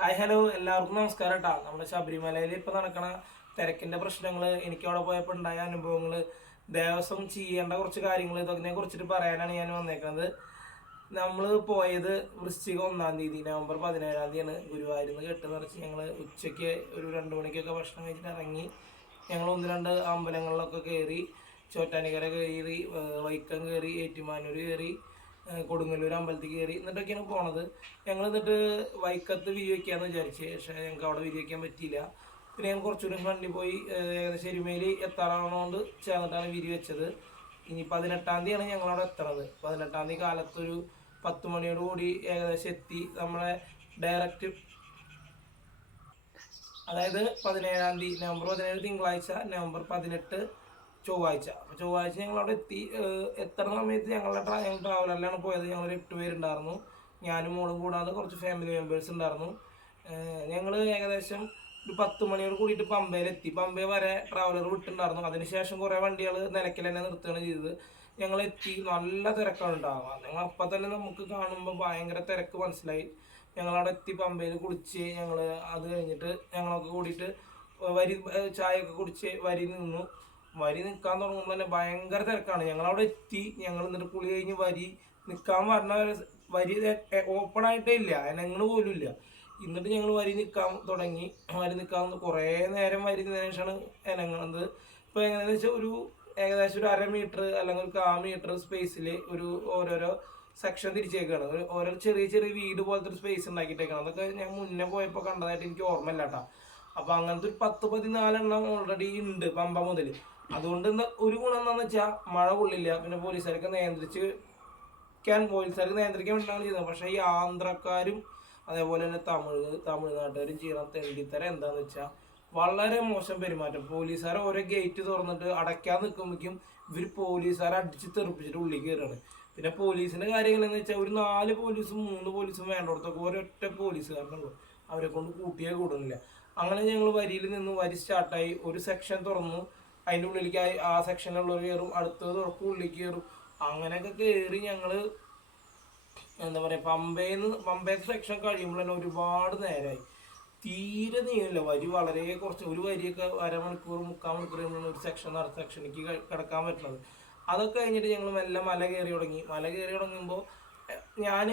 Hi hello എല്ലാവർക്കും നമസ്കാരം കേട്ടോ. നമ്മുടെ ശബരിമലയിൽ ഇപ്പോൾ നടക്കണ തിരക്കിൻ്റെ പ്രശ്നങ്ങൾ, എനിക്ക് അവിടെ പോയപ്പോൾ ഉണ്ടായ അനുഭവങ്ങൾ, ദേവസ്വം ചെയ്യേണ്ട കുറച്ച് കാര്യങ്ങൾ, ഇതൊക്കെ കുറിച്ചിട്ട് പറയാനാണ് ഞാൻ വന്നേക്കുന്നത്. നമ്മൾ പോയത് വൃശ്ചികം 1-ാം തീയതി നവംബർ 17-ാം തീയതിയാണ്. ഗുരുവായൂരിൽ നിന്ന് കെട്ട് നിറച്ച് ഞങ്ങൾ ഉച്ചയ്ക്ക് ഒരു 2 മണിക്കൊക്കെ ഭക്ഷണം കഴിച്ചിട്ട് ഇറങ്ങി. ഞങ്ങൾ 1-2 അമ്പലങ്ങളിലൊക്കെ കയറി. ചോറ്റാനിക്കര കയറി, വൈക്കം കയറി, ഏറ്റുമാനൂർ കയറി, കൊടുങ്ങല്ലൂർ അമ്പലത്തിൽ കയറി. എന്നിട്ടൊക്കെയാണ് പോണത്. ഞങ്ങൾ എന്നിട്ട് വൈക്കത്ത് വിരി വയ്ക്കാമെന്ന് വിചാരിച്ചു. പക്ഷേ ഞങ്ങൾക്ക് അവിടെ വിരി വയ്ക്കാൻ പറ്റിയില്ല. പിന്നെ ഞങ്ങൾ കുറച്ചുകൂടി ഫ്രണ്ടിൽ പോയി ഏകദേശം എരുമേലി എത്താറാവുന്നതുകൊണ്ട് ചേർന്നിട്ടാണ് വിരി വെച്ചത്. ഇനി 18-ാം തീയതിയാണ് ഞങ്ങളവിടെ എത്തണത്. 18-ാം തീയതി കാലത്തൊരു 10 മണിയോട് കൂടി ഏകദേശം എത്തി. നമ്മളെ ഡയറക്റ്റ്, അതായത് 17-ാം തീയതി നവംബർ 17 തിങ്കളാഴ്ച, നവംബർ 18 ചൊവ്വാഴ്ച. അപ്പോൾ ചൊവ്വാഴ്ച ഞങ്ങളവിടെ എത്തണ സമയത്ത് ഞങ്ങൾ ട്രാവലറിലാണ് പോയത്. ഞങ്ങളൊരു 8 പേരുണ്ടായിരുന്നു. ഞാനും മോളും കൂടാതെ കുറച്ച് ഫാമിലി മെമ്പേഴ്സ് ഉണ്ടായിരുന്നു. ഞങ്ങൾ ഏകദേശം ഒരു 10 മണിയോട് കൂടിയിട്ട് പമ്പയിലെത്തി. പമ്പ വരെ ട്രാവലർ വിട്ടുണ്ടായിരുന്നു. അതിനുശേഷം കുറേ വണ്ടികൾ നിലയ്ക്കൽ തന്നെ നിർത്തുകയാണ് ചെയ്തത്. ഞങ്ങളെത്തി. നല്ല തിരക്കാണ് ഉണ്ടാവുക. ഞങ്ങൾ അപ്പം തന്നെ നമുക്ക് കാണുമ്പോൾ ഭയങ്കര തിരക്ക് മനസ്സിലായി. ഞങ്ങളവിടെ എത്തി. പമ്പയിൽ കുളിച്ച് ഞങ്ങൾ അത് കഴിഞ്ഞിട്ട് ഞങ്ങളൊക്കെ കൂടിയിട്ട് വരി ചായയൊക്കെ കുടിച്ച് വരി നിന്നു. വരി നിൽക്കാൻ തുടങ്ങുമ്പോൾ തന്നെ ഭയങ്കര തിരക്കാണ്. ഞങ്ങളവിടെ എത്തി. ഞങ്ങൾ എന്നിട്ട് കുളി കഴിഞ്ഞ് വരി നിൽക്കാൻ പറഞ്ഞ വരി ഓപ്പൺ ആയിട്ടേ ഇല്ല, അനങ്ങൾ പോലും ഇല്ല. എന്നിട്ട് ഞങ്ങൾ വരി നിൽക്കാൻ തുടങ്ങി. വരി നിൽക്കാൻ കുറേ നേരം വരി നിന്നതിന് ശേഷമാണ് ഇനങ്ങുന്നത്. ഇപ്പോൾ എങ്ങനെയാണെന്ന് വെച്ചാൽ ഏകദേശം ഒരു 1/2 മീറ്റർ അല്ലെങ്കിൽ ഒരു 1/4 മീറ്റർ സ്പേസിൽ ഓരോരോ സെക്ഷൻ തിരിച്ചേക്കാണ്. ഓരോ ചെറിയ ചെറിയ വീട് പോലത്തെ ഒരു സ്പേസ് ഉണ്ടാക്കിയിട്ടേക്കാണ്. അതൊക്കെ ഞാൻ മുന്നേ പോയപ്പോൾ കണ്ടതായിട്ട് എനിക്ക് ഓർമ്മയില്ല കേട്ടോ. അപ്പോൾ അങ്ങനത്തെ ഒരു 10-14 ഓൾറെഡി ഉണ്ട് പമ്പ മുതൽ. അതുകൊണ്ട് ഒരു ഗുണം എന്താണെന്ന് വെച്ചാൽ മഴ കൊള്ളില്ല. പിന്നെ പോലീസുകാർക്ക് നിയന്ത്രിക്കാൻ വേണ്ടിയിട്ടാണ് ചെയ്യുന്നത്. പക്ഷേ ഈ ആന്ധ്രക്കാരും അതേപോലെ തന്നെ തമിഴ്നാട്ടുകാരും ചെയ്യണ തെണ്ടിത്തരം എന്താണെന്ന് വെച്ചാൽ വളരെ മോശം പെരുമാറ്റം. പോലീസുകാർ ഓരോ ഗേറ്റ് തുറന്നിട്ട് അടയ്ക്കാൻ നിൽക്കുമ്പോഴേക്കും ഇവർ പോലീസുകാരെ അടിച്ച് തെറിപ്പിച്ചിട്ട് ഉള്ളിൽ കയറുകയാണ്. പിന്നെ പോലീസിൻ്റെ കാര്യങ്ങൾ എന്ന് വെച്ചാൽ ഒരു 4 പോലീസും 3 പോലീസും വേണ്ടടത്തൊക്കെ ഒരൊറ്റ പോലീസുകാരനുള്ളൂ. അവരെ കൊണ്ട് കൂട്ടിയേ കൂടുന്നില്ല. അങ്ങനെ ഞങ്ങൾ വരിയിൽ നിന്ന് വരി സ്റ്റാർട്ടായി. ഒരു സെക്ഷൻ തുറന്നു. അതിൻ്റെ ഉള്ളിലേക്ക് ആ സെക്ഷനിലുള്ളവർ കയറും, അടുത്തത് തുറക്കും, ഉള്ളിലേക്ക് കയറും. അങ്ങനെയൊക്കെ കയറി ഞങ്ങൾ എന്താ പറയുക, പമ്പയത്തെ സെക്ഷൻ കഴിയുമ്പോൾ തന്നെ ഒരുപാട് നേരമായി. തീരെ നീങ്ങില്ല. വരി വളരെ കുറച്ച്, ഒരു വരിയൊക്കെ 1/2 മണിക്കൂർ 3/4 മണിക്കൂർ കഴിയുമ്പോഴാണ് ഒരു സെക്ഷൻ അടുത്ത സെക്ഷനിലേക്ക് കിടക്കാൻ പറ്റുന്നത്. അതൊക്കെ കഴിഞ്ഞിട്ട് ഞങ്ങൾ മെല്ലെ മല കയറി തുടങ്ങി. മല കയറി തുടങ്ങുമ്പോൾ ഞാൻ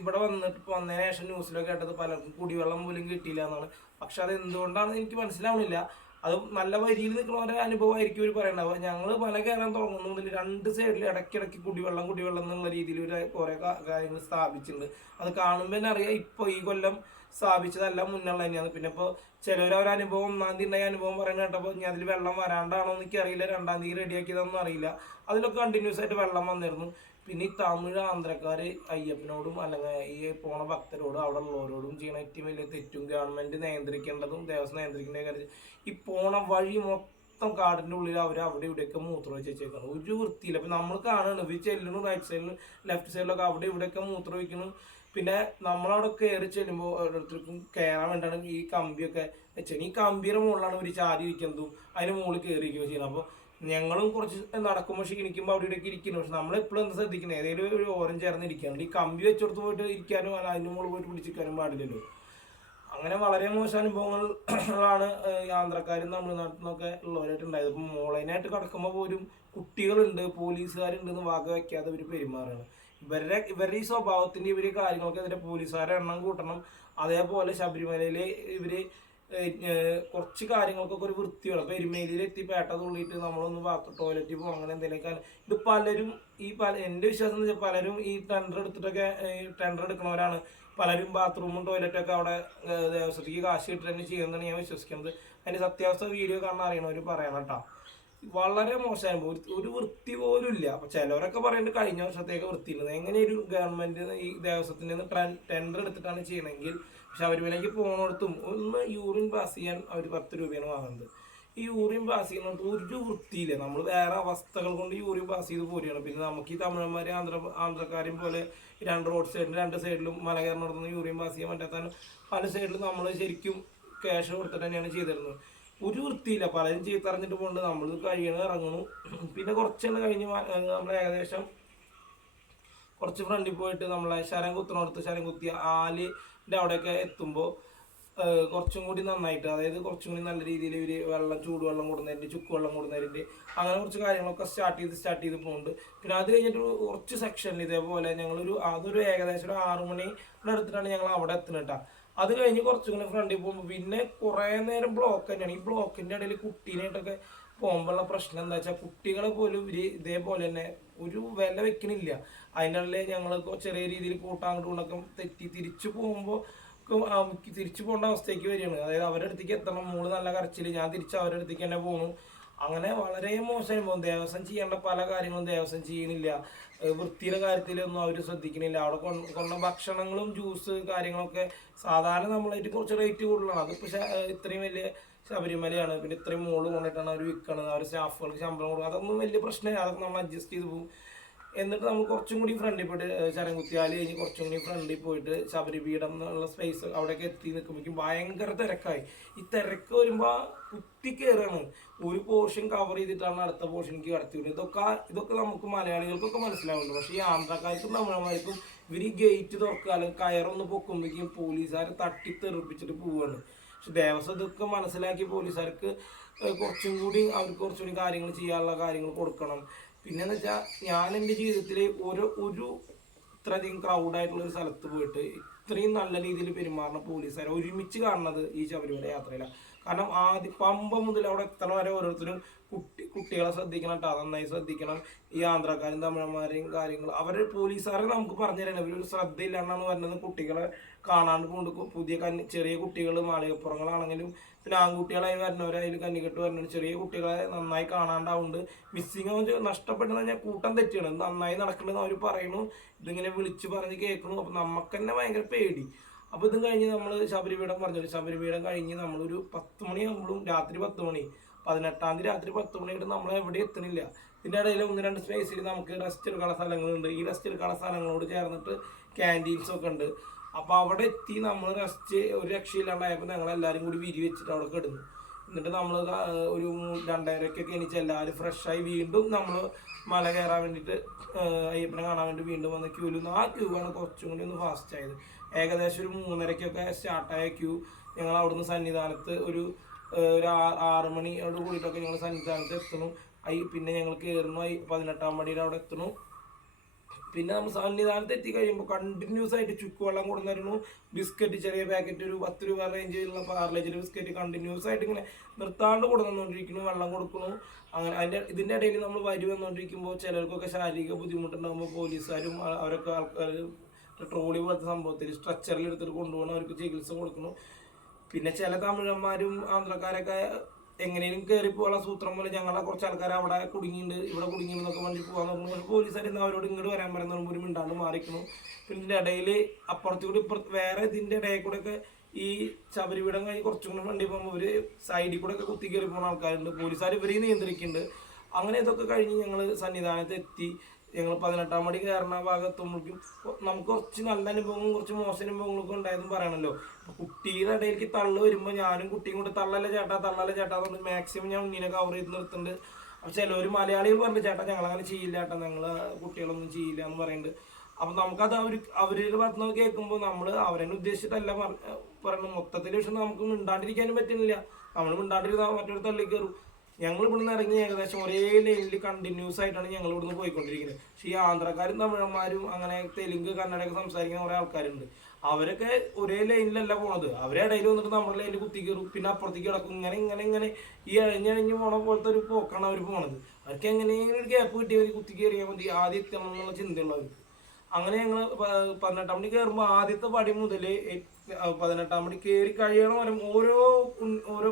ഇവിടെ വന്നതിന് ശേഷം ന്യൂസിലൊക്കെ കേട്ടത് പലർക്കും കുടിവെള്ളം പോലും കിട്ടിയില്ല എന്നാണ്. പക്ഷെ അത് എന്തുകൊണ്ടാണെന്ന് എനിക്ക് മനസ്സിലാവുന്നില്ല. അത് നല്ല വരിയിൽ നിൽക്കുന്ന ഒരു അനുഭവമായിരിക്കും ഇവർ പറയണ്ടാവുക. ഞങ്ങൾ മല കയറാൻ തുടങ്ങുന്ന മുതൽ 2 സൈഡിൽ ഇടയ്ക്കിടയ്ക്ക് കുടിവെള്ളം എന്നുള്ള രീതിയിൽ ഒരു കുറേ കാര്യങ്ങൾ സ്ഥാപിച്ചിട്ടുണ്ട്. അത് കാണുമ്പോൾ തന്നെ അറിയാം ഇപ്പോൾ ഈ കൊല്ലം സ്ഥാപിച്ചതല്ല, മുന്നുള്ള തന്നെയാണ്. പിന്നെ ഇപ്പോൾ ചിലവരൊരു അനുഭവം 1-ാം തീയതി ഉണ്ടായ അനുഭവം പറയാൻ കേട്ടപ്പോൾ ഇനി അതിൽ വെള്ളം വരാണ്ടാണോ എന്ന് എനിക്കറിയില്ല. 2-ാം തീയതി റെഡിയാക്കിയതൊന്നും അറിയില്ല. അതിലൊക്കെ കണ്ടിന്യൂസ് ആയിട്ട് വെള്ളം വന്നിരുന്നു. പിന്നെ ഈ തമിഴ് ആന്ധ്രക്കാർ അയ്യപ്പനോടും അല്ലെങ്കിൽ ഈ പോണ ഭക്തരോടും അവിടെ ഉള്ളവരോടും ചെയ്യണ ഏറ്റവും വലിയ തെറ്റും, ഗവൺമെൻറ് നിയന്ത്രിക്കേണ്ടതും ദേവസ്വം നിയന്ത്രിക്കേണ്ട കാര്യം, ഈ പോണ വഴി മൊത്തം കാടിൻ്റെ ഉള്ളിൽ അവർ അവിടെ ഇവിടെയൊക്കെ മൂത്രം ഒഴിച്ച് വെച്ചേക്കണം. ഒരു വൃത്തിയില്ല. അപ്പം നമ്മൾ കാണുന്നു ഇവർ ചെല്ലണം റൈറ്റ് സൈഡിലും ലെഫ്റ്റ് സൈഡിലൊക്കെ അവിടെ ഇവിടെയൊക്കെ മൂത്രം ഒഴിക്കണം. പിന്നെ നമ്മളവിടെ കയറി ചെല്ലുമ്പോൾ ഓരോരുത്തർക്കും കയറാൻ വേണ്ടിയാണ് ഈ കമ്പിയൊക്കെ വെച്ചാൽ ഈ കമ്പിയുടെ മുകളിലാണ് ഒരു ചാരി ഇരിക്കുന്നതും അതിന് മുകളിൽ കയറിയിരിക്കുകയും ചെയ്യുന്നത്. അപ്പോൾ ഞങ്ങളും കുറച്ച് നടക്കുമ്പോൾ ക്ഷീണിക്കുമ്പോൾ അവിടെ ഇവിടെയൊക്കെ ഇരിക്കുന്നു. പക്ഷെ നമ്മളെപ്പോഴും എന്താ ശ്രദ്ധിക്കുന്നത്, ഏതെങ്കിലും ഒരു ഓരം ചേർന്ന് ഇരിക്കാനുണ്ട്. ഈ കമ്പി വെച്ചെടുത്ത് പോയിട്ട് ഇരിക്കാനും അല്ല അതിൻ്റെ മുകളിൽ പോയിട്ട് പിടിച്ചിരിക്കാനും പാടില്ലല്ലോ. അങ്ങനെ വളരെ മോശം അനുഭവങ്ങളാണ് ആന്ധ്രക്കാരും തമിഴ്നാട്ടിൽ നിന്നൊക്കെ ഉള്ളവരായിട്ടുണ്ടായത്. ഇപ്പം ഓൺലൈനായിട്ട് കിടക്കുമ്പോൾ പോലും കുട്ടികളുണ്ട്, പോലീസുകാരുണ്ടെന്ന് വക വയ്ക്കാതെ ഇവർ പെരുമാറുകയാണ്. ഇവരുടെ ഈ സ്വഭാവത്തിൻ്റെ ഇവർ കാര്യങ്ങൾക്കെതിരെ പോലീസുകാരെ എണ്ണം കൂട്ടണം. അതേപോലെ ശബരിമലയിൽ ഇവർ കുറച്ച് കാര്യങ്ങൾക്കൊക്കെ ഒരു വൃത്തി വേണം. അപ്പോൾ എരുമേലിയിൽ എത്തി പേട്ട തുള്ളിയിട്ട് നമ്മളൊന്ന് ടോയ്ലറ്റിൽ പോകും, അങ്ങനെ എന്തെങ്കിലുമൊക്കെ. ഇത് പലരും എൻ്റെ വിശ്വാസം എന്ന് വെച്ചാൽ പലരും ഈ ടെൻഡർ എടുക്കുന്നവരാണ്. പലരും ബാത്റൂമും ടോയ്ലറ്റൊക്കെ അവിടെ ദേവസ്വത്തേക്ക് കാശ് കിട്ടിട്ട് തന്നെ ചെയ്യുന്നതാണ് ഞാൻ വിശ്വസിക്കുന്നത്. അതിൻ്റെ സത്യാവസ്ഥ വീഡിയോ കാണാൻ അറിയണവർ പറയണം കേട്ടോ. വളരെ മോശമായി, ഒരു വൃത്തി പോലും ഇല്ല. അപ്പോൾ ചിലവരൊക്കെ പറയുന്നത് കഴിഞ്ഞ വർഷത്തേക്ക് വൃത്തിയില്ല. എങ്ങനെ ഒരു ഗവൺമെൻറ് ഈ ദേവസ്വത്തിൻ്റെ നിന്ന് ടെൻഡർ എടുത്തിട്ടാണ് ചെയ്യണമെങ്കിൽ ശബരിമലയ്ക്ക് പോകുന്നിടത്തും ഒന്ന് യൂറിൻ പാസ് ചെയ്യാൻ അവർ 10 രൂപയാണ് വാങ്ങുന്നത്. ഈ യൂറിൻ പാസ് ചെയ്യുന്നിടത്ത് ഒരു വൃത്തിയില്ല. നമ്മൾ വേറെ അവസ്ഥകൾ കൊണ്ട് യൂറിൻ പാസ് ചെയ്ത് പോരുകയാണ്. പിന്നെ നമുക്ക് ഈ തമിഴന്മാരെ ആന്ധ്രക്കാരെയും പോലെ 2 റോഡ് സൈഡിലും 2 സൈഡിലും മല കയറുന്നിടത്തുനിന്ന് യൂറിൻ പാസ് ചെയ്യാൻ പറ്റാത്ത പല സൈഡിലും നമ്മൾ ശരിക്കും ക്യാഷ് കൊടുത്തിട്ട് തന്നെയാണ് ചെയ്തിരുന്നത്. ഒരു വൃത്തിയില്ല. പലരും ചീത്തറിഞ്ഞിട്ട് പോകുന്നുണ്ട്. നമ്മൾ കഴിയണ ഇറങ്ങണു. പിന്നെ കുറച്ചെണ്ണം കഴിഞ്ഞ് നമ്മൾ ഏകദേശം കുറച്ച് ഫ്രണ്ടിൽ പോയിട്ട് നമ്മളെ ശരം കുത്തിയ ആലിൻ്റെ അവിടെയൊക്കെ എത്തുമ്പോൾ കുറച്ചും കൂടി നന്നായിട്ട്, അതായത് കുറച്ചും കൂടി നല്ല രീതിയിൽ ഇവർ വെള്ളം, ചൂടുവെള്ളം കൊടുക്കുന്നതിൻ്റെ, ചുക്ക് വെള്ളം കൊടുക്കുന്നതിൻ്റെ, അങ്ങനെ കുറച്ച് കാര്യങ്ങളൊക്കെ സ്റ്റാർട്ട് ചെയ്ത് പോകുന്നുണ്ട്. പിന്നെ അത് കഴിഞ്ഞിട്ട് കുറച്ച് സെക്ഷനിൽ ഇതേപോലെ അതൊരു ഏകദേശം ഒരു 6 മണിയുടെ അടുത്തിട്ടാണ് ഞങ്ങൾ അവിടെ എത്തുന്നത് കേട്ടോ. അത് കഴിഞ്ഞ് കുറച്ചും കൂടി ഫ്രണ്ടിൽ പോകുമ്പോൾ പിന്നെ കുറേ നേരം ബ്ലോക്ക് തന്നെയാണ്. ഈ ബ്ലോക്കിൻ്റെ ഇടയിൽ കുട്ടീനായിട്ടൊക്കെ പോകുമ്പോഴുള്ള പ്രശ്നം എന്താ വെച്ചാൽ, കുട്ടികളെ പോലും ഇവർ ഇതേപോലെ തന്നെ ഒരു വില വെക്കണില്ല. അതിൻ്റെ ഇടയിൽ ഞങ്ങൾ ചെറിയ രീതിയിൽ കൂട്ടാങ്ങോട്ടും കൊണ്ടൊക്കെ തെറ്റി തിരിച്ചു പോകുമ്പോൾ തിരിച്ചു പോകേണ്ട അവസ്ഥയ്ക്ക് വരികയാണ്. അതായത് അവരുടെ അടുത്തേക്ക് എത്തണം, മോള് നല്ല കരച്ചിൽ, ഞാൻ തിരിച്ച് അവരുടെ അടുത്തേക്ക് തന്നെ പോകുന്നു. അങ്ങനെ വളരെ മോശമായി പോകും. ദേവസ്വം ചെയ്യേണ്ട പല കാര്യങ്ങളും ദേവസ്വം ചെയ്യണില്ല. വൃത്തിയുടെ കാര്യത്തിലൊന്നും അവർ ശ്രദ്ധിക്കണില്ല. അവിടെ കൊണ്ട ഭക്ഷണങ്ങളും ജ്യൂസ് കാര്യങ്ങളൊക്കെ സാധാരണ നമ്മളായിട്ട് കുറച്ച് റേറ്റ് കൂടുതലാണ്. അതിപ്പോൾ ഇത്രയും വലിയ ശബരിമലയാണ്, പിന്നെ ഇത്രയും മോള് കൊണ്ടിട്ടാണ് അവർ വിൽക്കണത്. അവരുടെ സ്റ്റാഫുകൾക്ക് ശമ്പളം കൊടുക്കുക, അതൊന്നും വലിയ പ്രശ്നമില്ല. അതൊക്കെ നമ്മൾ അഡ്ജസ്റ്റ് ചെയ്ത് പോകും. എന്നിട്ട് നമ്മൾ കുറച്ചും കൂടി ഫ്രണ്ടിൽ പോയിട്ട് ചരംകുത്തിയാൽ കഴിഞ്ഞ് കുറച്ചും കൂടി ഫ്രണ്ടിൽ പോയിട്ട് ശബരിപീഠം എന്നുള്ള സ്പേസ് അവിടെയൊക്കെ എത്തി നിൽക്കുമ്പോഴേക്കും ഭയങ്കര തിരക്കായി. ഈ തിരക്ക് വരുമ്പോൾ കുത്തി കയറാണ്. ഒരു പോർഷൻ കവർ ചെയ്തിട്ടാണ് അടുത്ത പോർഷനിലേക്ക് കടത്തി വിടുന്നത്. ഇതൊക്കെ നമുക്ക് മലയാളികൾക്കൊക്കെ മനസ്സിലാവുള്ളൂ. പക്ഷേ ഈ ആന്ധ്രാക്കാർക്കും തമിഴന്മാർക്കും ഇവർ ഈ ഗേറ്റ് തുറക്കുക അല്ലെങ്കിൽ കയറൊന്ന് പൊക്കുമ്പോഴേക്കും പോലീസുകാരെ തട്ടിത്തെറിപ്പിച്ചിട്ട് പോവുകയാണ്. പക്ഷെ ദേവസ്വം ഇതൊക്കെ മനസ്സിലാക്കി പോലീസുകാർക്ക് കുറച്ചും കൂടി അവർക്ക് കുറച്ചുകൂടി കാര്യങ്ങൾ ചെയ്യാനുള്ള കാര്യങ്ങൾ കൊടുക്കണം. പിന്നെന്ന് വെച്ചാൽ, ഞാൻ എൻ്റെ ജീവിതത്തിൽ ഇത്രയധികം ക്രൗഡായിട്ടുള്ളൊരു സ്ഥലത്ത് പോയിട്ട് ഇത്രയും നല്ല രീതിയിൽ പെരുമാറുന്ന പോലീസുകാരെ ഒരുമിച്ച് കാണുന്നത് ഈ ശബരിമല യാത്രയിലാണ്. കാരണം പമ്പ മുതൽ അവിടെ എത്തണ വരെ ഓരോരുത്തരും കുട്ടികളെ ശ്രദ്ധിക്കണം കേട്ടോ, നന്നായി ശ്രദ്ധിക്കണം. ഈ ആന്ധ്രാക്കാരും തമിഴന്മാരെയും കാര്യങ്ങൾ അവരുടെ പോലീസുകാരെ നമുക്ക് പറഞ്ഞു തരണം. ഇവരൊരു ശ്രദ്ധയില്ലാണ്ടാണ് വരുന്നത്. കുട്ടികളെ കാണാണ്ട് കൊണ്ട് പുതിയ ചെറിയ കുട്ടികൾ മാളികപ്പുറങ്ങളാണെങ്കിലും, പിന്നെ ആൺകുട്ടികളായി വരുന്നവരായാലും കന്നിക്കെട്ട് വരുന്നവർ ചെറിയ കുട്ടികളെ നന്നായി കാണാണ്ടാവുന്നുണ്ട്. മിസ്സിങ് നഷ്ടപ്പെട്ടെന്ന് കഴിഞ്ഞാൽ കൂട്ടം തെറ്റിയാണ്. നന്നായി നടക്കണമെന്ന് അവർ പറയുന്നു, ഇതിങ്ങനെ വിളിച്ച് പറഞ്ഞ് കേൾക്കണു. അപ്പം നമുക്ക് തന്നെ ഭയങ്കര പേടി. അപ്പോൾ ഇതും കഴിഞ്ഞ് നമ്മൾ ശബരിപീഠം പറഞ്ഞിട്ട് ശബരിപീഠം കഴിഞ്ഞ് നമ്മളൊരു 10 മണിയാകുമ്പോഴും, രാത്രി 10 മണി, 18-ാം തീയതി രാത്രി 10 മണിയായിട്ട് നമ്മൾ എവിടെ എത്തണില്ല. ഇതിൻ്റെ ഇടയിൽ 1-2 സ്പേസിൽ നമുക്ക് റെസ്റ്റ് എടുക്കാനുള്ള സ്ഥലങ്ങളുണ്ട്. ഈ റെസ്റ്റ് എടുക്കാനുള്ള സ്ഥലങ്ങളോട് ചേർന്നിട്ട് ക്യാൻറ്റീൻസൊക്കെ ഉണ്ട്. അപ്പോൾ അവിടെ എത്തി നമ്മൾ ഒരു രക്ഷയില്ലാണ്ടായപ്പോൾ ഞങ്ങളെല്ലാവരും കൂടി വിരി വെച്ചിട്ട് അവിടെ കിടന്നു. എന്നിട്ട് നമ്മൾ ഒരു 2:30-ക്കൊക്കെ എണീച്ച് എല്ലാവരും ഫ്രഷായി വീണ്ടും നമ്മൾ മല കയറാൻ വേണ്ടിയിട്ട്, അയ്യപ്പനെ കാണാൻ വേണ്ടി വീണ്ടും വന്ന ക്യൂവിൽ ആ ക്യൂ ആണ് കുറച്ചും കൂടി ഒന്ന് ഫാസ്റ്റ് ആയത്. ഏകദേശം ഒരു 3:30-ക്കൊക്കെ സ്റ്റാർട്ടായ ക്യൂ ഞങ്ങൾ അവിടുന്ന് സന്നിധാനത്ത് ഒരു 6 മണിയോട് കൂടിയിട്ടൊക്കെ ഞങ്ങൾ സന്നിധാനത്ത് എത്തണം. പിന്നെ ഞങ്ങൾ കയറുന്നു 18-ാം പടിയുടെ അവിടെ എത്തണു. പിന്നെ നമ്മൾ സന്നിധാനത്ത് എത്തി കഴിയുമ്പോൾ കണ്ടിന്യൂസ് ആയിട്ട് ചുക്ക് വെള്ളം കൊടുന്നിരുന്നു. ബിസ്ക്കറ്റ് ചെറിയ പാക്കറ്റ് ഒരു 10 രൂപ റേഞ്ചിലുള്ള പാർലേജിൽ ബിസ്ക്കറ്റ് കണ്ടിന്യൂസ് ആയിട്ട് ഇങ്ങനെ നിർത്താണ്ട് കൊടുന്നുകൊണ്ടിരിക്കുന്നു, വെള്ളം കൊടുക്കുന്നു. അങ്ങനെ ഇതിൻ്റെ ഇടയിൽ നമ്മൾ വരി വന്നുകൊണ്ടിരിക്കുമ്പോൾ ചിലർക്കൊക്കെ ശാരീരിക ബുദ്ധിമുട്ടുണ്ടാകുമ്പോൾ പോലീസുകാരും അവരൊക്കെ ആൾക്കാർ ട്രോളി പോലത്തെ സംഭവത്തിൽ സ്ട്രെച്ചറിൽ എടുത്തിട്ട് കൊണ്ടുപോകണം, അവർക്ക് ചികിത്സ കൊടുക്കണം. പിന്നെ ചില തമിഴന്മാരും ആന്ധ്രക്കാരൊക്കെ എങ്ങനെയും കയറി പോകാനുള്ള സൂത്രം പോലെ ഞങ്ങളെ കുറച്ച് ആൾക്കാർ അവിടെ കുടുങ്ങിയിട്ടുണ്ട്, ഇവിടെ കുടുങ്ങിയെന്നൊക്കെ പറഞ്ഞ് പോകാൻ നോക്കുന്നു. പോലീസുകാർ ഇന്ന് അവരോട് ഇങ്ങോട്ട് വരാൻ പറയുന്ന ഒരു മിണ്ടാണ്ട് മാറിക്കണം. പിന്നെ ഇതിൻ്റെ ഇടയിൽ അപ്പുറത്തുകൂടി വേറെ ഇതിൻ്റെ ഇടയിൽ കൂടെ ഒക്കെ ഈ ശബരിപീഠം കഴിഞ്ഞ് കുറച്ചും കൂടി വണ്ടി പോകുമ്പോൾ ഒരു സൈഡിൽ കൂടെ ഒക്കെ കുത്തി കയറി പോകുന്ന ആൾക്കാരുണ്ട്. പോലീസുകാർ ഇവരെയും നിയന്ത്രിക്കുന്നുണ്ട്. അങ്ങനെ ഇതൊക്കെ കഴിഞ്ഞ് ഞങ്ങൾ സന്നിധാനത്ത് എത്തി. ഞങ്ങൾ 18-ാം പടി കയറുന്ന ഭാഗത്തുമ്പോഴേക്കും നമുക്ക് കുറച്ച് നല്ല അനുഭവങ്ങളും കുറച്ച് മോശം അനുഭവങ്ങളൊക്കെ ഉണ്ടായതെന്ന് പറയണല്ലോ. അപ്പോൾ കുട്ടിയുടെ ഇടയിലേക്ക് തള്ളു വരുമ്പോൾ ഞാനും കുട്ടിയും കൂടെ തള്ളല്ല ചേട്ടാ അതുകൊണ്ട് മാക്സിമം ഞാൻ ഉണ്ണിനെ കവർ ചെയ്ത് നിർത്തുന്നുണ്ട്. അപ്പോൾ ചിലവർ മലയാളികൾ പറഞ്ഞു, ചേട്ടാ ഞങ്ങളങ്ങനെ ചെയ്യില്ല ചേട്ടാ, ഞങ്ങൾ കുട്ടികളൊന്നും ചെയ്യില്ല എന്ന് പറയുന്നുണ്ട്. അപ്പം നമുക്കത് അവരുടെ ഭാഗത്ത് നിന്ന് കേൾക്കുമ്പോൾ നമ്മൾ അവരെ ഉദ്ദേശിച്ചിട്ടല്ല പറയുന്നത്. മൊത്തത്തിൽ പക്ഷെ നമുക്ക് മിണ്ടാണ്ടിരിക്കാനും പറ്റുന്നില്ല. നമ്മൾ മിണ്ടാണ്ടിരുന്നാൽ മറ്റൊരു തള്ളി കയറും. ഞങ്ങൾ ഇവിടുന്ന് ഇറങ്ങി ഏകദേശം ഒരേ ലൈനിൽ കണ്ടിന്യൂസ് ആയിട്ടാണ് ഞങ്ങൾ ഇവിടുന്ന് പോയിക്കൊണ്ടിരിക്കുന്നത്. പക്ഷേ ഈ ആന്ധ്രക്കാരും തമിഴന്മാരും അങ്ങനെ തെലുങ്ക് കന്നഡയൊക്കെ സംസാരിക്കുന്ന കുറേ ആൾക്കാരുണ്ട്. അവരൊക്കെ ഒരേ ലൈനിലല്ല പോണത്. അവരെ ഇടയിൽ വന്നിട്ട് നമ്മുടെ ലൈനിൽ കുത്തി കയറും, പിന്നെ അപ്പുറത്തേക്ക് കിടക്കും. ഇങ്ങനെ ഈ ഇഴഞ്ഞഴിഞ്ഞ് പോണ പോലത്തെ ഒരു പോക്കാണ് അവർ പോണത്. അവർക്ക് എങ്ങനെയെങ്കിലും ഒരു ഗ്യാപ്പ് കിട്ടിയവർ കുത്തി കയറിയാൽ മതി, ആദ്യം എത്തണം എന്നുള്ള ചിന്തയുള്ളവർക്ക്. അങ്ങനെ ഞങ്ങൾ 18-ാം പടി കയറുമ്പോൾ ആദ്യത്തെ പടി മുതൽ 18-ാം പടി കയറി കഴിയണം ഓരോ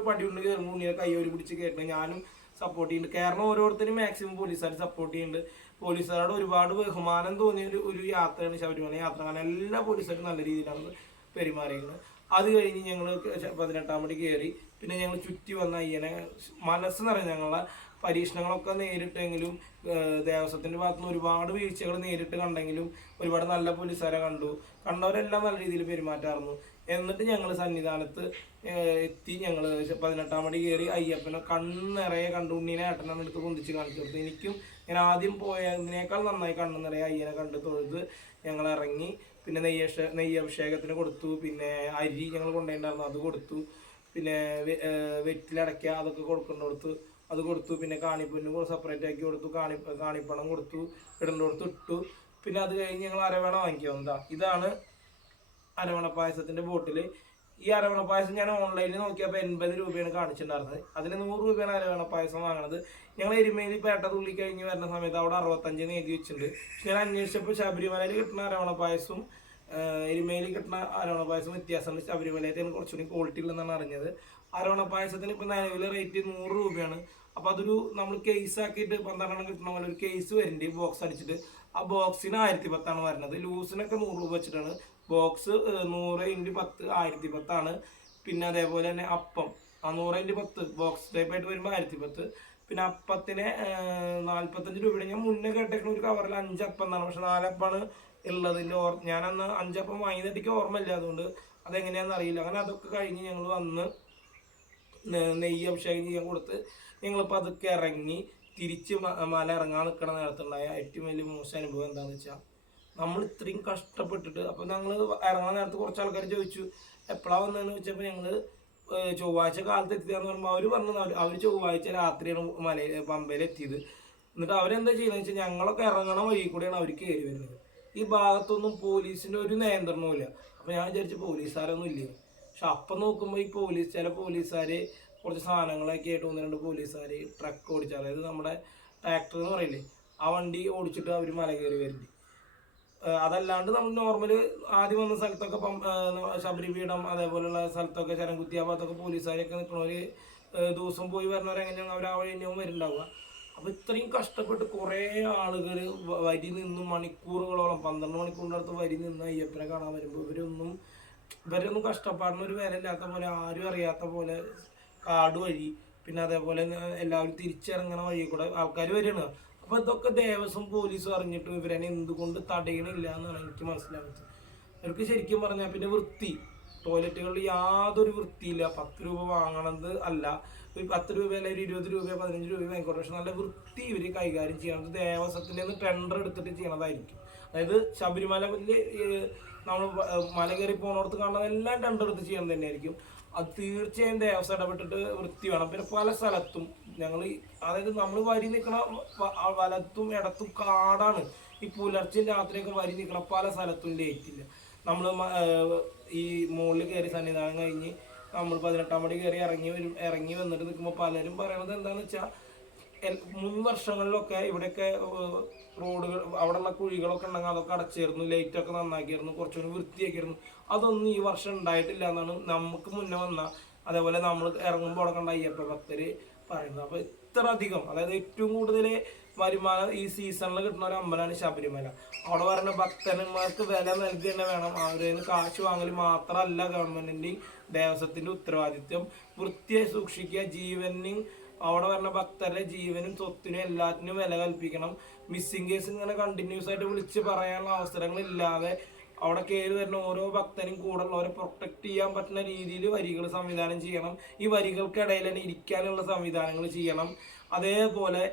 പടി കൊണ്ട് കയറുമ്പോൾ ഉണ്ണിയെ കയ്യോരി പിടിച്ച് കയറ്റണം. ഞാനും സപ്പോർട്ട് ചെയ്യുന്നുണ്ട്. കാരണം ഓരോരുത്തരും മാക്സിമം പോലീസുകാർ സപ്പോർട്ട് ചെയ്യുന്നുണ്ട്. പോലീസുകാരോട് ഒരുപാട് ബഹുമാനം തോന്നിയ ഒരു യാത്രയാണ് ശബരിമല യാത്ര. കാരണം എല്ലാ പോലീസുകാരും നല്ല രീതിയിലാണ് പെരുമാറിയിരുന്നത്. അത് കഴിഞ്ഞ് ഞങ്ങൾ 18-ാം പടി കയറി. പിന്നെ ഞങ്ങൾ ചുറ്റി വന്ന അയ്യനെ മനസ്സ് നിറഞ്ഞ ഞങ്ങളെ പരീക്ഷണങ്ങളൊക്കെ നേരിട്ടെങ്കിലും ദേവസ്വത്തിൻ്റെ ഭാഗത്തു നിന്ന് ഒരുപാട് വീഴ്ചകൾ നേരിട്ട് കണ്ടെങ്കിലും ഒരുപാട് നല്ല പോലീസുകാരെ കണ്ടവരെല്ലാം നല്ല രീതിയിൽ പെരുമാറ്റാറുന്നു. എന്നിട്ട് ഞങ്ങൾ സന്നിധാനത്ത് എത്തി. ഞങ്ങൾ 18-ാം പടി കയറി അയ്യപ്പനെ കണ്ണിറയെ കണ്ടു. ഉണ്ണീനെ ഏട്ടനാണ് എടുത്ത് പൊന്തിച്ച് കാണിച്ചു കൊടുത്തു. എനിക്കും ഞാൻ ആദ്യം പോയതിനേക്കാൾ നന്നായി കണ്ണു നിറയെ അയ്യനെ കണ്ട് തൊഴുത് ഞങ്ങൾ ഇറങ്ങി. പിന്നെ നെയ്യഭിഷേകത്തിന് കൊടുത്തു, പിന്നെ അരി ഞങ്ങൾ കൊണ്ടുപോയിട്ടുണ്ടായിരുന്നു അത് കൊടുത്തു, പിന്നെ വെറ്റിലടയ്ക്ക അതൊക്കെ കൊടുത്തു അത് കൊടുത്തു, പിന്നെ കാണിപ്പൊന്നും സെപ്പറേറ്റ് ആക്കി കൊടുത്തു, കാണിപ്പണം കൊടുത്തു, ഇടേണ്ടടുത്ത് ഇട്ടു. പിന്നെ അത് കഴിഞ്ഞ് ഞങ്ങൾ അരവണ വാങ്ങിക്കുക. ഇതാണ് അരവണ പായസത്തിൻ്റെ ബോട്ടിൽ. ഈ അരവണ പായസം ഞാൻ ഓൺലൈനിൽ നോക്കിയപ്പോൾ 80 രൂപയാണ് കാണിച്ചിട്ടുണ്ടായിരുന്നത്. അതിന് 100 രൂപയാണ് അരവണ പായസം വാങ്ങുന്നത്. ഞങ്ങൾ എരുമേലി പേട്ട തുള്ളി കഴിഞ്ഞ് വരുന്ന സമയത്ത് അവിടെ 65 എഴുതി വെച്ചിട്ടുണ്ട്. പക്ഷെ ഞാൻ അന്വേഷിച്ചപ്പോൾ ശബരിമലയിൽ കിട്ടുന്ന അരവണ പായസവും എരുമേലി കിട്ടുന്ന അരവണ പായസം വ്യത്യാസമുണ്ട്. ശബരിമലയിൽ കുറച്ചുകൂടി ക്വാളിറ്റി ഉള്ളതെന്നാണ് അറിഞ്ഞത്. അരവണ പായസത്തിന് ഇപ്പോൾ നിലവിൽ റേറ്റ് 100 രൂപയാണ്. അപ്പോൾ അതൊരു നമ്മൾ കേസ് ആക്കിയിട്ട് 12 കിട്ടുന്ന പോലെ ഒരു കേസ് വരുന്നുണ്ട് ബോക്സ് അടിച്ചിട്ട്. ആ ബോക്സിന് 1010 വരുന്നത്. ലൂസിനൊക്കെ 100 രൂപ വെച്ചിട്ടാണ്. ബോക്സ് 100 × 10 1010. പിന്നെ അതേപോലെ തന്നെ അപ്പം 100 × 10 ബോക്സ് ടൈപ്പായിട്ട് വരുമ്പോൾ 1010. പിന്നെ അപ്പത്തിന് 45 രൂപയുടെ ഞാൻ മുന്നേ കേട്ടേക്കുന്ന ഒരു കവറിൽ 5 അപ്പം എന്നാണ്. പക്ഷെ 4 അപ്പമാണ് ഉള്ളതിൻ്റെ ഞാനന്ന് 5 അപ്പം വാങ്ങിയതെനിക്ക് ഓർമ്മയില്ല, അതുകൊണ്ട് അതെങ്ങനെയാണെന്ന് അറിയില്ല. അങ്ങനെ അതൊക്കെ കഴിഞ്ഞ് ഞങ്ങൾ വന്ന് നെയ്യ് അഭിഷേകം ചെയ്യാൻ കൊടുത്ത് ഞങ്ങളിപ്പോൾ അതൊക്കെ ഇറങ്ങി തിരിച്ച് മല ഇറങ്ങാൻ നിൽക്കണ നേരത്തുണ്ടായ ഏറ്റവും വലിയ മോശം അനുഭവം എന്താണെന്ന് വെച്ചാൽ, നമ്മൾ ഇത്രയും കഷ്ടപ്പെട്ടിട്ട് അപ്പോൾ ഞങ്ങൾ ഇറങ്ങാൻ നേരത്ത് കുറച്ച് ആൾക്കാർ ചോദിച്ചു എപ്പോഴാണ് വന്നതെന്ന് വെച്ചപ്പോൾ ഞങ്ങൾ ചൊവ്വാഴ്ച കാലത്ത് എത്തിയതെന്ന് പറയുമ്പോൾ അവർ പറഞ്ഞു അവർ ചൊവ്വാഴ്ച രാത്രിയാണ് പമ്പയിൽ എത്തിയത്. എന്നിട്ട് അവരെന്താ ചെയ്യുന്നത് വെച്ചാൽ ഞങ്ങളൊക്കെ ഇറങ്ങണ വഴി കൂടെയാണ് അവർ കയറി വരുന്നത്. ഈ ഭാഗത്തൊന്നും പോലീസിൻ്റെ ഒരു നിയന്ത്രണവും ഇല്ല. അപ്പോൾ ഞാൻ വിചാരിച്ചു പോലീസുകാരൊന്നും ഇല്ലേ. പക്ഷെ അപ്പം നോക്കുമ്പോൾ ഈ ചില പോലീസുകാർ കുറച്ച് സാധനങ്ങളൊക്കെ ആയിട്ട് 1-2 പോലീസുകാർ ട്രക്ക് ഓടിച്ചാൽ, അതായത് നമ്മുടെ ട്രാക്ടർ എന്ന് പറയില്ലേ, ആ വണ്ടി ഓടിച്ചിട്ട് അവർ മല കയറി വരുന്നുണ്ട്. അതല്ലാണ്ട് നമ്മൾ നോർമൽ ആദ്യം വന്ന സ്ഥലത്തൊക്കെ ശബരിപീഠം അതേപോലെയുള്ള സ്ഥലത്തൊക്കെ ശരംകുത്തി ആ ഭാഗത്തൊക്കെ പോലീസുകാരൊക്കെ നിൽക്കുന്നവർ ദിവസം പോയി വരുന്നവരെങ്ങനെയാണ് അവർ ആ വഴി തന്നെയാവും വരുന്നുണ്ടാവുക. അപ്പോൾ ഇത്രയും കഷ്ടപ്പെട്ട് കുറേ ആളുകൾ വരി നിന്നും മണിക്കൂറുകളോളം 12 മണിക്കൂറിൻ്റെ അടുത്ത് വരി നിന്ന് അയ്യപ്പനെ കാണാൻ വരുമ്പോൾ ഇവരൊന്നും കഷ്ടപ്പാടിനൊരു വിലയില്ലാത്ത പോലെ, ആരും അറിയാത്ത പോലെ കാട് വഴി, പിന്നെ അതേപോലെ എല്ലാവരും തിരിച്ചിറങ്ങണ വഴി കൂടെ ആൾക്കാർ വരികയാണ്. അപ്പോൾ ഇതൊക്കെ ദേവസ്വം പോലീസും അറിഞ്ഞിട്ടും ഇവരെന്നെ എന്തുകൊണ്ട് തടയണില്ല എന്നാണ് എനിക്ക് മനസ്സിലാവുന്നത്. അവർക്ക് ശരിക്കും പറഞ്ഞാൽ പിന്നെ വൃത്തി, ടോയ്ലറ്റുകളിൽ യാതൊരു വൃത്തിയില്ല. 10 രൂപ വാങ്ങണത് അല്ല, ഒരു 10 രൂപ അല്ലെങ്കിൽ 20 രൂപ 15 രൂപ വാങ്ങിക്കോട്ടെ, പക്ഷെ നല്ല വൃത്തി ഇവർ കൈകാര്യം ചെയ്യണത് ദേവസ്വത്തിൻ്റെ നിന്ന് ടെൻഡർ എടുത്തിട്ട് ചെയ്യണതായിരിക്കും. അതായത് ശബരിമലയിൽ നമ്മൾ മല കയറി പോകുന്നിടത്ത് കാണുന്നതെല്ലാം ടെൻഡർ എടുത്ത് ചെയ്യണം തന്നെയായിരിക്കും. അത് തീർച്ചയായും ദേവസ്വം ഇടപെട്ടിട്ട് വൃത്തി വേണം. പിന്നെ പല സ്ഥലത്തും അതായത് നമ്മൾ വരി നിൽക്കണ വലത്തും ഇടത്തും കാടാണ്. ഈ പുലർച്ചെയും രാത്രിയൊക്കെ വരി നിൽക്കണ പല സ്ഥലത്തും ലേറ്റില്ല. നമ്മൾ ഈ മുകളിൽ കയറി സന്നിധാനം കഴിഞ്ഞ് നമ്മൾ 18-ാം പടി കയറി ഇറങ്ങി വന്നിട്ട് നിൽക്കുമ്പോൾ പലരും പറയണത് എന്താണെന്ന് വെച്ചാൽ, മുൻ വർഷങ്ങളിലൊക്കെ ഇവിടെയൊക്കെ റോഡുകൾ അവിടെയുള്ള കുഴികളൊക്കെ ഉണ്ടെങ്കിൽ അതൊക്കെ അടച്ചായിരുന്നു, ലൈറ്റൊക്കെ നന്നാക്കിയായിരുന്നു, കുറച്ചുകൂടി വൃത്തിയാക്കിയിരുന്നു. അതൊന്നും ഈ വർഷം ഉണ്ടായിട്ടില്ല എന്നാണ് നമുക്ക് മുന്നേ വന്ന അതേപോലെ നമ്മൾ ഇറങ്ങുമ്പോൾ അവിടെ കണ്ട അയ്യപ്പ ഭക്തർ പറയുന്നത്. അപ്പോൾ ഇത്ര അധികം, അതായത് ഏറ്റവും കൂടുതൽ വരുമാനം ഈ സീസണിൽ കിട്ടുന്ന ഒരു അമ്പലമാണ് ശബരിമല. അവിടെ പറയുന്ന ഭക്തന്മാർക്ക് വില നൽകുക തന്നെ വേണം. അവരിൽ നിന്ന് കാശ് വാങ്ങൽ മാത്രമല്ല ഗവൺമെൻറ്റിൻ്റെയും ദേവസ്വത്തിൻ്റെ ഉത്തരവാദിത്വം. വൃത്തിയായി സൂക്ഷിക്കുക, ജീവനും അവിടെ വരുന്ന ഭക്തരുടെ ജീവനും സ്വത്തിനും എല്ലാത്തിനും വില കൽപ്പിക്കണം. മിസ്സിംഗ് കേസ് ഇങ്ങനെ കണ്ടിന്യൂസ് ആയിട്ട് വിളിച്ച് പറയാനുള്ള അവസരങ്ങളില്ലാതെ അവിടെ കയറി വരുന്ന ഓരോ ഭക്തനും കൂടെ ഉള്ളവരെ പ്രൊട്ടക്ട് ചെയ്യാൻ പറ്റുന്ന രീതിയിൽ വരികൾ സംവിധാനം ചെയ്യണം. ഈ വരികൾക്കിടയിൽ തന്നെ ഇരിക്കാനുള്ള സംവിധാനങ്ങൾ ചെയ്യണം. അതേപോലെ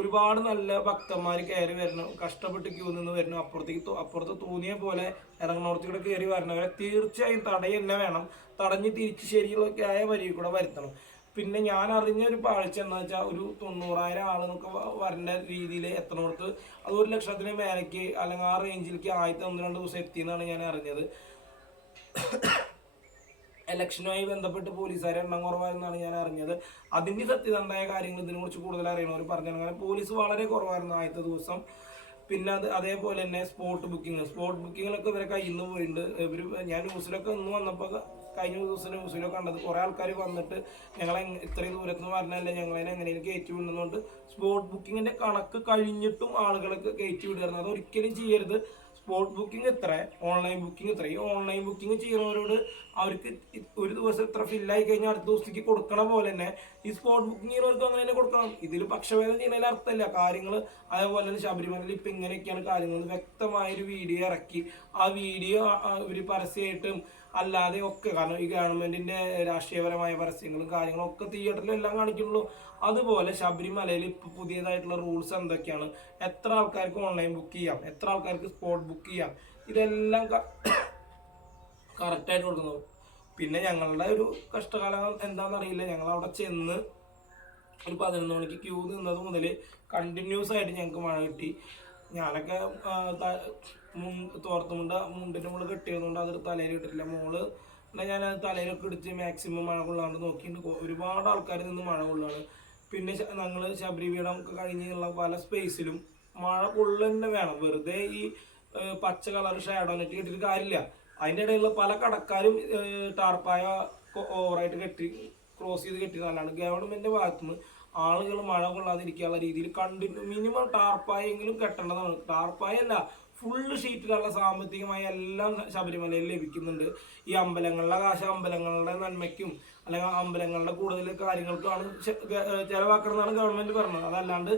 ഒരുപാട് നല്ല ഭക്തന്മാർ കയറി വരണം, കഷ്ടപ്പെട്ട് ക്യൂ നിന്ന് വരണം, അപ്പുറത്ത് തോന്നിയ പോലെ ഇറങ്ങുന്നോടത്തുകൂടെ കയറി വരണവരെ തീർച്ചയായും തടയന്നെ വേണം. തടഞ്ഞ് തിരിച്ച് ശരിയായ വരിയിൽ കൂടെ വരുത്തണം. പിന്നെ ഞാൻ അറിഞ്ഞൊരു പാഴ്ച എന്ന് വെച്ചാൽ, ഒരു 90,000 ആളുകൾക്ക് വരേണ്ട രീതിയിൽ എത്തണോടത്ത് അത് 1 ലക്ഷത്തിന് മേലേക്ക് അല്ലെങ്കിൽ ആ റേഞ്ചിലേക്ക് 1-2 ദിവസം എത്തിയെന്നാണ് ഞാൻ അറിഞ്ഞത്. ഇലക്ഷനുമായി ബന്ധപ്പെട്ട് പോലീസുകാരെ എണ്ണം കുറവായിരുന്നാണ് ഞാൻ അറിഞ്ഞത്. അതിൻ്റെ സത്യസന്ധമായ കാര്യങ്ങൾ ഇതിനെക്കുറിച്ച് കൂടുതൽ അറിയണവർ പറഞ്ഞു. അങ്ങനെ പോലീസ് വളരെ കുറവായിരുന്നു ആദ്യത്തെ ദിവസം. പിന്നെ അതേപോലെ തന്നെ സ്പോട്ട് ബുക്കിങ്ങിലൊക്കെ ഇവരെ കയ്യിൽ നിന്ന് പോയിട്ടുണ്ട്. ഞാൻ ന്യൂസിലൊക്കെ ഒന്ന് വന്നപ്പോൾ കഴിഞ്ഞ ദിവസം ന്യൂസിലൊക്കെ കണ്ടത് കുറേ ആൾക്കാർ വന്നിട്ട് ഇത്രയും ദൂരത്ത് നിന്ന് പറഞ്ഞല്ലേ ഞങ്ങളെ എങ്ങനെയും കയറ്റി വിടുന്നതുകൊണ്ട് സ്പോട്ട് ബുക്കിങ്ങിൻ്റെ കണക്ക് കഴിഞ്ഞിട്ടും ആളുകളൊക്കെ കയറ്റി വിടുകയായിരുന്നു. അതൊരിക്കലും ചെയ്യരുത്. സ്പോട്ട് ബുക്കിംഗ് ഇത്ര, ഓൺലൈൻ ബുക്കിംഗ് ഇത്ര. ഈ ഓൺലൈൻ ബുക്കിംഗ് ചെയ്യുന്നവരോട് അവർക്ക് ഒരു ദിവസം ഇത്ര ഫില്ലായി കഴിഞ്ഞാൽ അടുത്ത ദിവസത്തേക്ക് കൊടുക്കണ പോലെ തന്നെ ഈ സ്പോട്ട് ബുക്കിംഗ് ചെയ്യുന്നവർക്ക് അങ്ങനെ തന്നെ കൊടുക്കണം. ഇതിൽ പക്ഷഭേദം ചെയ്യുന്നതിൽ അർത്ഥമില്ല. കാര്യങ്ങൾ അതേപോലെ തന്നെ ശബരിമലയിൽ ഇപ്പം ഇങ്ങനെയൊക്കെയാണ് കാര്യങ്ങൾ വ്യക്തമായൊരു വീഡിയോ ഇറക്കി ആ വീഡിയോ ഇവർ പരസ്യമായിട്ടും അല്ലാതെ ഒക്കെ, കാരണം ഈ ഗവൺമെൻറ്റിൻ്റെ രാഷ്ട്രീയപരമായ പരസ്യങ്ങളും കാര്യങ്ങളും ഒക്കെ തിയേറ്ററിലും എല്ലാം കാണിക്കുന്നുള്ളൂ. അതുപോലെ ശബരിമലയിൽ ഇപ്പോൾ പുതിയതായിട്ടുള്ള റൂൾസ് എന്തൊക്കെയാണ്, എത്ര ആൾക്കാർക്ക് ഓൺലൈൻ ബുക്ക് ചെയ്യാം, എത്ര ആൾക്കാർക്ക് സ്പോട്ട് ബുക്ക് ചെയ്യാം, ഇതെല്ലാം കറക്റ്റായിട്ട് കൊടുക്കുന്നത്. പിന്നെ ഞങ്ങളുടെ ഒരു കഷ്ടകാലം എന്താണെന്നറിയില്ല, ഞങ്ങൾ അവിടെ ചെന്ന് ഒരു 11 മണിക്ക് ക്യൂ നിന്നത് മുതൽ കണ്ടിന്യൂസ് ആയിട്ട് ഞങ്ങൾക്ക് മഴ കിട്ടി. ഞാനൊക്കെ മുണ്ടിൻ്റെ മുകളിൽ കെട്ടിയതുകൊണ്ട് അത് തലയിൽ ഇട്ടിട്ടില്ല. മോള് ഞാൻ തലയിലൊക്കെ ഇടിച്ച് മാക്സിമം മഴ കൊള്ളാണ്ട് നോക്കിയിട്ട് ഒരുപാട് ആൾക്കാർ നിന്ന് മഴ കൊള്ളാണ്. പിന്നെ ഞങ്ങൾ ശബരിപീഠം ഒക്കെ കഴിഞ്ഞുള്ള പല സ്പേസിലും മഴ കൊള്ളുന്നെ വേണം. വെറുതെ ഈ പച്ച കളർ ഷാഡോ നെറ്റ് കെട്ടിയിട്ട് കാര്യമില്ല. അതിൻ്റെ ഇടയിലുള്ള പല കടക്കാരും ടാർപ്പായ ഓവറായിട്ട് ക്രോസ് ചെയ്ത് കെട്ടിയതല്ലാണ്ട് ഗവൺമെൻറ് ഭാഗത്തുനിന്ന് ആളുകൾ മഴ കൊള്ളാതിരിക്കാനുള്ള രീതിയിൽ മിനിമം ടാർപ്പായെങ്കിലും കെട്ടേണ്ടതാണ്. ടാർപ്പായല്ല, ഫുള്ള് ഷീറ്റിലുള്ള സാമ്പത്തികമായ എല്ലാം ശബരിമലയിൽ ലഭിക്കുന്നുണ്ട്. ഈ അമ്പലങ്ങളുടെ കാശ് അമ്പലങ്ങളുടെ നന്മയ്ക്കും അല്ലെങ്കിൽ അമ്പലങ്ങളുടെ കൂടുതൽ കാര്യങ്ങൾക്കാണ് ചിലവാക്കണമെന്നാണ് ഗവൺമെൻറ് പറഞ്ഞത്. അതല്ലാണ്ട്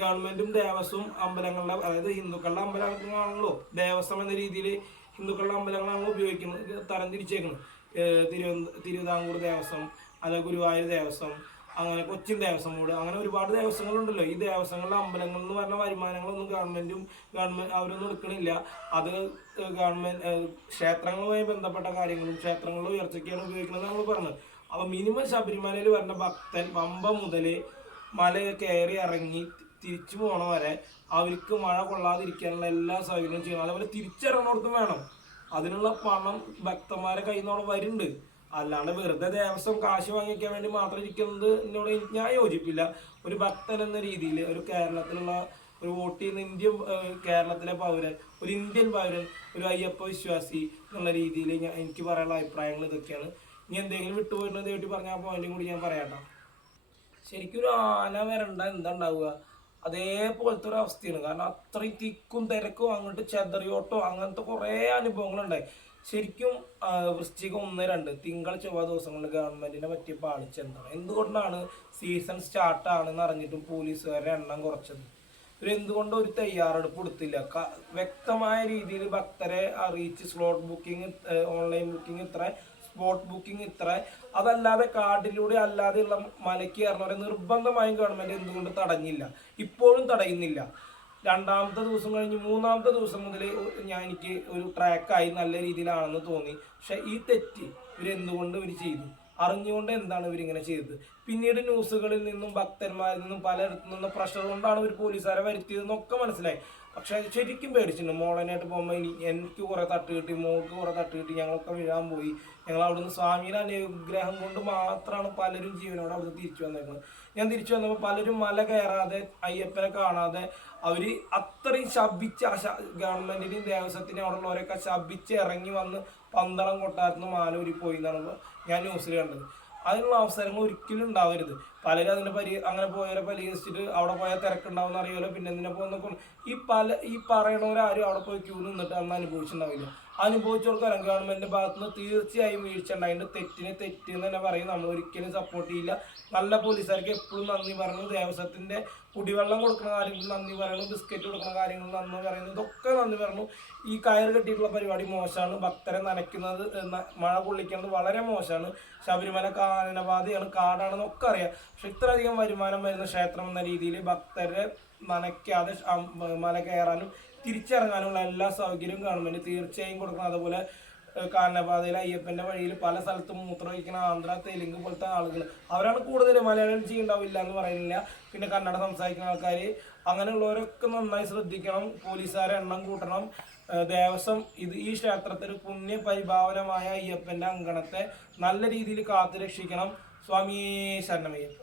ഗവൺമെൻറ്റും ദേവസ്വം അമ്പലങ്ങളുടെ, അതായത് ഹിന്ദുക്കളുടെ അമ്പലങ്ങളാണല്ലോ ദേവസ്വം എന്ന രീതിയിൽ ഹിന്ദുക്കളുടെ അമ്പലങ്ങളാണല്ലോ ഉപയോഗിക്കുന്നത്, തരം തിരിച്ചേക്കുന്നത്. തിരുവിതാംകൂർ ദേവസ്വം, അല്ലെങ്കിൽ ഗുരുവായൂർ ദേവസ്വം, അങ്ങനെ കൊച്ചിൻ ദേവസ്വം ബോർഡ്, അങ്ങനെ ഒരുപാട് ദേവസ്വങ്ങളുണ്ടല്ലോ. ഈ ദേവസ്വങ്ങളുടെ അമ്പലങ്ങളിൽ നിന്ന് പറഞ്ഞ വരുമാനങ്ങളൊന്നും ഗവൺമെൻറ് അവരൊന്നും എടുക്കണില്ല. അത് ക്ഷേത്രങ്ങളുമായി ബന്ധപ്പെട്ട കാര്യങ്ങളും ക്ഷേത്രങ്ങളുടെ ഉയർച്ചയ്ക്കാണ് ഉപയോഗിക്കുന്നത് നമ്മൾ പറഞ്ഞത്. അപ്പോൾ മിനിമം ശബരിമലയിൽ വരുന്ന ഭക്തൻ പമ്പ മുതൽ മല കയറി ഇറങ്ങി തിരിച്ചു പോണ വരെ അവർക്ക് മഴ കൊള്ളാതിരിക്കാനുള്ള എല്ലാ സൗകര്യവും ചെയ്യണം. അതേപോലെ തിരിച്ചിറങ്ങുന്നിടത്തും വേണം. അതിനുള്ള പണം ഭക്തന്മാരെ കയ്യിൽ നിന്ന് വരുന്നുണ്ട്. അല്ലാണ്ട് വെറുതെ ദേവസ്വം കാശ് വാങ്ങിക്കാൻ വേണ്ടി മാത്രം ഇരിക്കുന്നത് എന്നോട് ഞാൻ യോജിപ്പില്ല. ഒരു ഭക്തൻ എന്ന രീതിയിൽ, ഒരു കേരളത്തിലുള്ള ഒരു വോട്ട് ചെയ്യുന്ന കേരളത്തിലെ പൗരൻ, ഒരു ഇന്ത്യൻ പൗരൻ, ഒരു അയ്യപ്പ വിശ്വാസി എന്നുള്ള രീതിയിൽ എനിക്ക് പറയാനുള്ള അഭിപ്രായങ്ങൾ ഇതൊക്കെയാണ്. ഇനി എന്തെങ്കിലും വിട്ടുപോയിരുന്നത് വേണ്ടി പറഞ്ഞ ആ പോയിന്റും കൂടി ഞാൻ പറയാട്ടോ. ശരിക്കും ഒരു ആന വരണ്ട എന്താ ഉണ്ടാവുക, അതേപോലത്തെ ഒരു അവസ്ഥയാണ്. കാരണം അത്രയും തിക്കും തിരക്കും അങ്ങോട്ട് ചെതറിയോട്ടോ അങ്ങനത്തെ കുറേ അനുഭവങ്ങളുണ്ടായി. ശരിക്കും വൃശ്ചികം 1, 2 തിങ്കൾ ചൊവ്വ ദിവസങ്ങളിൽ ഗവൺമെന്റിനെ പറ്റിയ പാളിച്ചെന്താണ്? എന്തുകൊണ്ടാണ് സീസൺ സ്റ്റാർട്ടാണെന്ന് അറിഞ്ഞിട്ടും പോലീസുകാരുടെ എണ്ണം കുറച്ചത്? എന്തുകൊണ്ട് ഒരു തയ്യാറെടുപ്പ് കൊടുത്തില്ല? വ്യക്തമായ രീതിയിൽ ഭക്തരെ അറിയിച്ച് സ്ലോട്ട് ബുക്കിംഗ്, ഓൺലൈൻ ബുക്കിംഗ് ഇത്ര, സ്പോട്ട് ബുക്കിംഗ് ഇത്ര, അതല്ലാതെ കാർഡിലൂടെ അല്ലാതെയുള്ള മലയ്ക്ക് കയറുന്നവരെ നിർബന്ധമായും ഗവൺമെന്റ് എന്തുകൊണ്ട് തടഞ്ഞില്ല? ഇപ്പോഴും തടയുന്നില്ല. 2ാമത്തെ ദിവസം കഴിഞ്ഞ് 3ാമത്തെ ദിവസം മുതൽ എനിക്ക് ഒരു ട്രാക്കായി നല്ല രീതിയിലാണെന്ന് തോന്നി. പക്ഷെ ഈ തെറ്റ് ഇവരെന്തുകൊണ്ട് ഇവർ ചെയ്തു? അറിഞ്ഞുകൊണ്ട് എന്താണ് ഇവരിങ്ങനെ ചെയ്തത്? പിന്നീട് ന്യൂസുകളിൽ നിന്നും ഭക്തന്മാരിൽ നിന്നും പലയിടത്തു നിന്നും പ്രഷർ കൊണ്ടാണ് ഇവർ പോലീസുകാരെ വരുത്തിയതെന്നൊക്കെ മനസ്സിലായി. പക്ഷെ ശരിക്കും പേടിച്ചിട്ടുണ്ട്. മോളനായിട്ട് പോകുമ്പോൾ എനിക്ക് കുറേ തട്ട് കിട്ടി, മോൾക്ക് കുറേ തട്ട് കിട്ടി, ഞങ്ങളൊക്കെ വീഴാൻ പോയി. ഞങ്ങൾ അവിടുന്ന് സ്വാമിയുടെ അനുഗ്രഹം കൊണ്ട് മാത്രമാണ് പലരും ജീവനോടെ അവിടുന്ന് തിരിച്ചു വന്നേക്കുന്നത്. ഞാൻ തിരിച്ചു വന്നപ്പോൾ പലരും മല കയറാതെ അയ്യപ്പനെ കാണാതെ അവർ അത്രയും ശപിച്ച് ഗവൺമെന്റിനെയും ദേവസ്വത്തിനെയും അവിടെ ഉള്ളവരൊക്കെ ശപിച്ച് ഇറങ്ങി വന്ന് പന്തളം കൊട്ടാരത്തിന് മാലൂരി പോയി എന്നാണ് ഞാൻ ന്യൂസിൽ കണ്ടത്. അതിനുള്ള അവസരങ്ങൾ ഒരിക്കലും ഉണ്ടാവരുത്. പലരും അതിനെ അങ്ങനെ പോയവരെ പരിഹരിച്ചിട്ട് അവിടെ പോയാൽ തിരക്കുണ്ടാവുമെന്ന് അറിയാലോ, പിന്നെ എന്തിനെ പോകുന്ന ഈ പറയണവരാരും അവിടെ പോയി ക്യൂ നിന്നിട്ട് അന്ന് അനുഭവിച്ചിട്ടുണ്ടാവില്ല. അനുഭവിച്ചവർക്കറിയാം ഗവൺമെന്റിന്റെ ഭാഗത്തുനിന്ന് തീർച്ചയായും വീഴ്ച ഉണ്ടായിട്ട് തെറ്റിന് തെറ്റ് എന്ന് തന്നെ പറയും. നമ്മൾ ഒരിക്കലും സപ്പോർട്ട് ചെയ്യില്ല. നല്ല പോലീസുകാർക്ക് എപ്പോഴും നന്ദി പറയുന്നു. ദേവസ്വത്തിന്റെ കുടിവെള്ളം കൊടുക്കുന്ന കാര്യങ്ങൾ നന്ദി പറയുന്നു, ബിസ്ക്കറ്റ് കൊടുക്കുന്ന കാര്യങ്ങൾ നന്ദി പറയുന്നു, ഇതൊക്കെ നന്ദി പറഞ്ഞു. ഈ കയർ കെട്ടിയിട്ടുള്ള പരിപാടി മോശമാണ്. ഭക്തരെ നനയ്ക്കുന്നത്, മഴ കൊള്ളിക്കുന്നത് വളരെ മോശമാണ്. ശബരിമല കാനനപാതയാണ്, കാടാണെന്നൊക്കെ അറിയാം. പക്ഷെ ഇത്രയധികം വരുമാനം വരുന്ന ക്ഷേത്രം എന്ന രീതിയിൽ ഭക്തരെ നനയ്ക്കാതെ മല കയറാനും തിരിച്ചിറങ്ങാനുള്ള എല്ലാ സൗകര്യവും ഗവൺമെന്റ് തീർച്ചയായും കൊടുക്കണം. അതുപോലെ കാനനപാതയിൽ അയ്യപ്പന്റെ വഴിയിൽ പല സ്ഥലത്തും മൂത്രമൊഴിക്കുന്ന ആന്ധ്ര, തെലുങ്ക് പോലത്തെ ആളുകൾ, അവരാണ് കൂടുതൽ. മലയാളികൾ ചെയ്യുണ്ടാവില്ല എന്ന് പറയുന്നില്ല. പിന്നെ കന്നഡ സംസാരിക്കുന്ന ആൾക്കാർ, അങ്ങനെയുള്ളവരൊക്കെ നന്നായി ശ്രദ്ധിക്കണം. പോലീസുകാരെ എണ്ണം കൂട്ടണം. ദേവസ്വം ഈ ക്ഷേത്രത്തിൽ പുണ്യ പരിഭാവനമായ അയ്യപ്പന്റെ അങ്കണത്തെ നല്ല രീതിയിൽ കാത്തുരക്ഷിക്കണം. സ്വാമി ശരണമയ്യപ്പ.